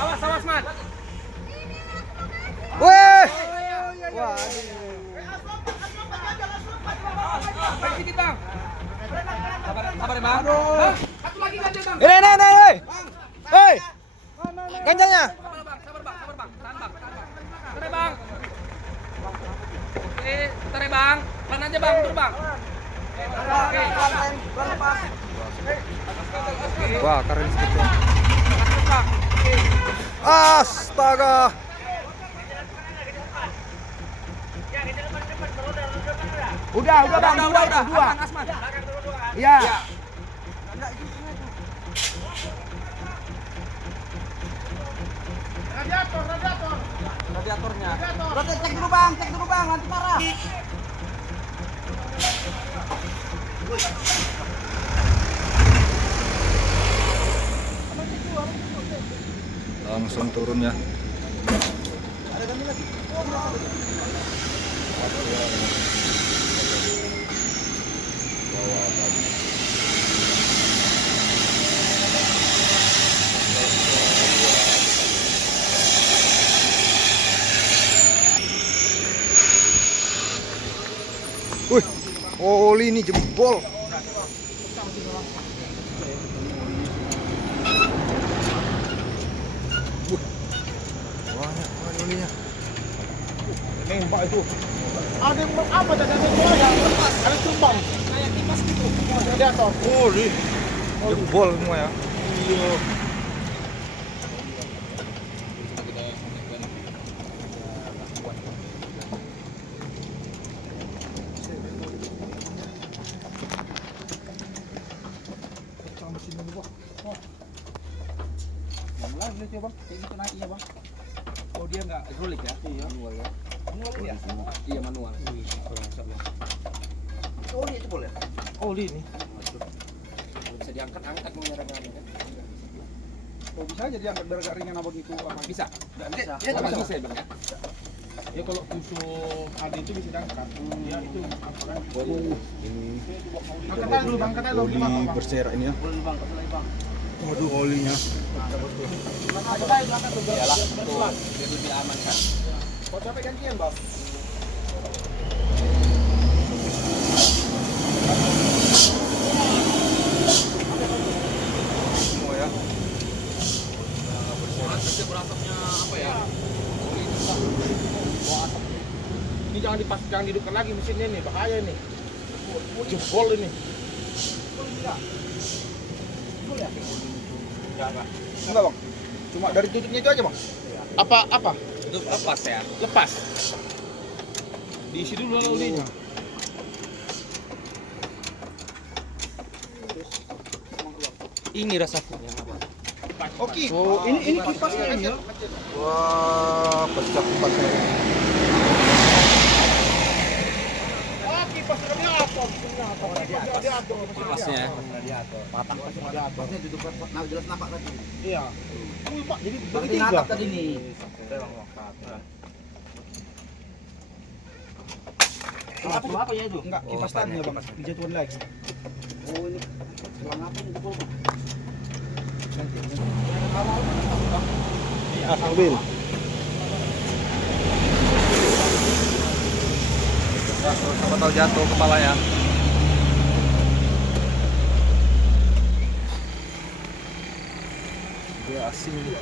Awas, awas, Man. Wih. Wah. Bang, sedikit, Bang. Sabar, sabar ya, Bang. Bang, satu lagi ganjil, Bang. Ini. Hei. Ganjalnya. Sabar, Bang. Sabar, Bang. Sabar, Bang. Tahan, Bang. Tahan, Bang. Bentar ya, Bang. Oke, bentar ya, Bang. Pelan aja, Bang. Tur, Bang. Oke. Wah, keren sekali. Terus, Bang. Oke. Astaga. Udah Bang, Udah. dua. Asman. Iya. Iya. Radiatornya. Cek dulu Bang, nanti marah. Langsung turun ya. Wih, oli ini jebol. Banyak olinya. Nembak itu. Ada yang apa tadi yang lepas? Ada tumbang. Kayak kipas gitu. Radiator. Oli. Jebol semua ya. Iya. Coba kayak gitu naiknya Bang. Oh, dia nggak hidrolik ya? Iya. Manual ya? Manual ya? Iya, manual. Oh ini boleh. Oh ini. Kalau bisa diangkat-angkat mau nyerang kan? Oh bisa aja diangkat biar agak ringan apa gitu apa? Bisa. Bisa. Ya, tapi bisa ya, Bang ya? Ya kalau tusuk ada itu bisa diangkat. Ya itu apa kan? Ini Angkat dulu Bang, angkat dulu. oli berserak ini ya. Boleh Bang, boleh Bang. Waduh, olinya. Iyalah, tuh, biar lebih aman kan. Kau capek gantian Bang. Semua ya. Berasapnya berasapnya apa ya? Ini jangan dihidupkan lagi mesinnya nih, bahaya nih. Jebol ini. Enggak Bang. Cuma dari tutupnya itu aja Bang. Apa? Itu lepas ya? Lepas. Diisi dulu olinya. Ini rasanya. Oke. Oh, ini kipasnya ini ya. Wah, pecah kipasnya. Ah, kipas radiator. Radiator. Kipasnya. Patang pasang radiator. Pasnya duduk jelas nampak tadi. Iya. Pak, jadi bagi Berarti tiga. nangkap tadi nih. Apa ya itu? Enggak, kipas tadinya Bang. Dijatuhin lagi. Oh ini. Selang apa ini Bang? Iya, sambil. Sama tahu jatuh kepala ya. Dia asing nih.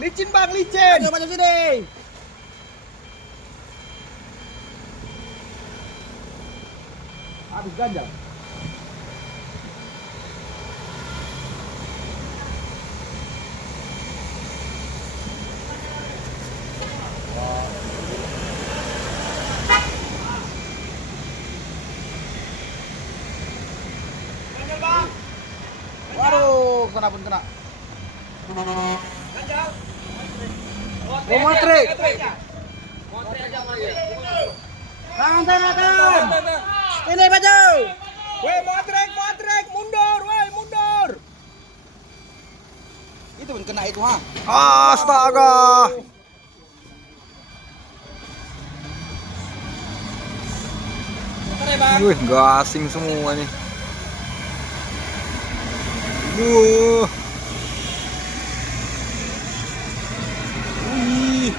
Licin Bang, licin. Ayo maju sini. Habis ganjal. Waduh, kena pun kena. Oh, matrik. Tangan. Ini baju. Weh, matrek, mundur. Itu pun kena itu ha. Astaga. Bentar ya, Bang. Wih, gasing semua nih. Wih. Wih.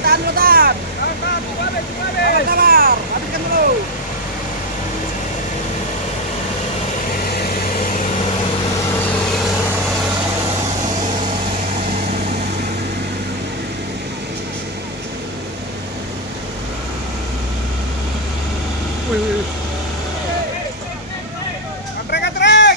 Tahan dulu, tahan. Sabar, sabar. Habiskan dulu. Katrek.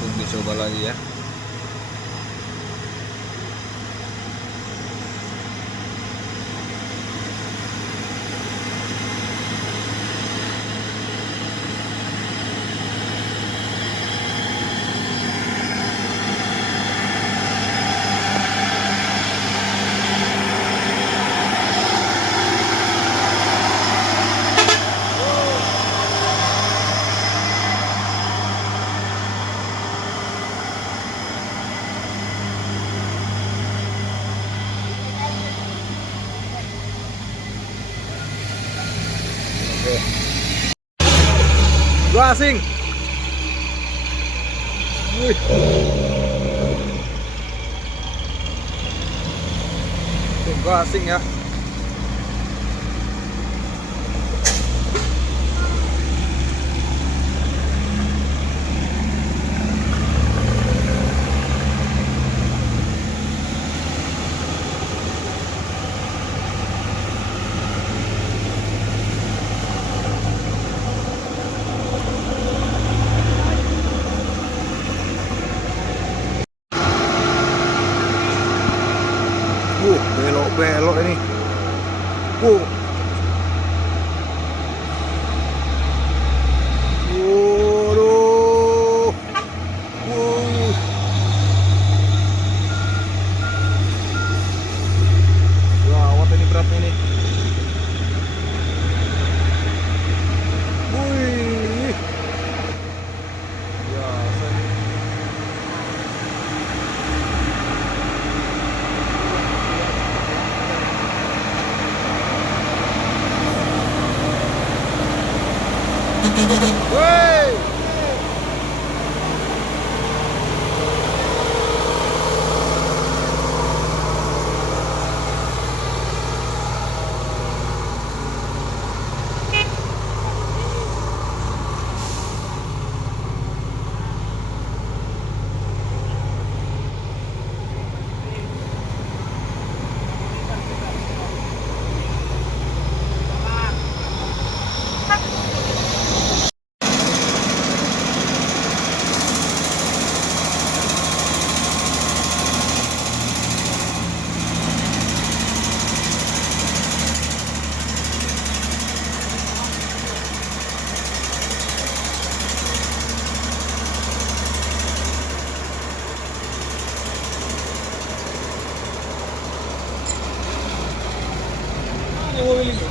Langsung dicoba lagi ya. Gasing. Wih. Gasing ya. Belok-belok ini. Waduh. Gawat ini beratnya nih. Wih. Biasa nih. Wey. mobil ini.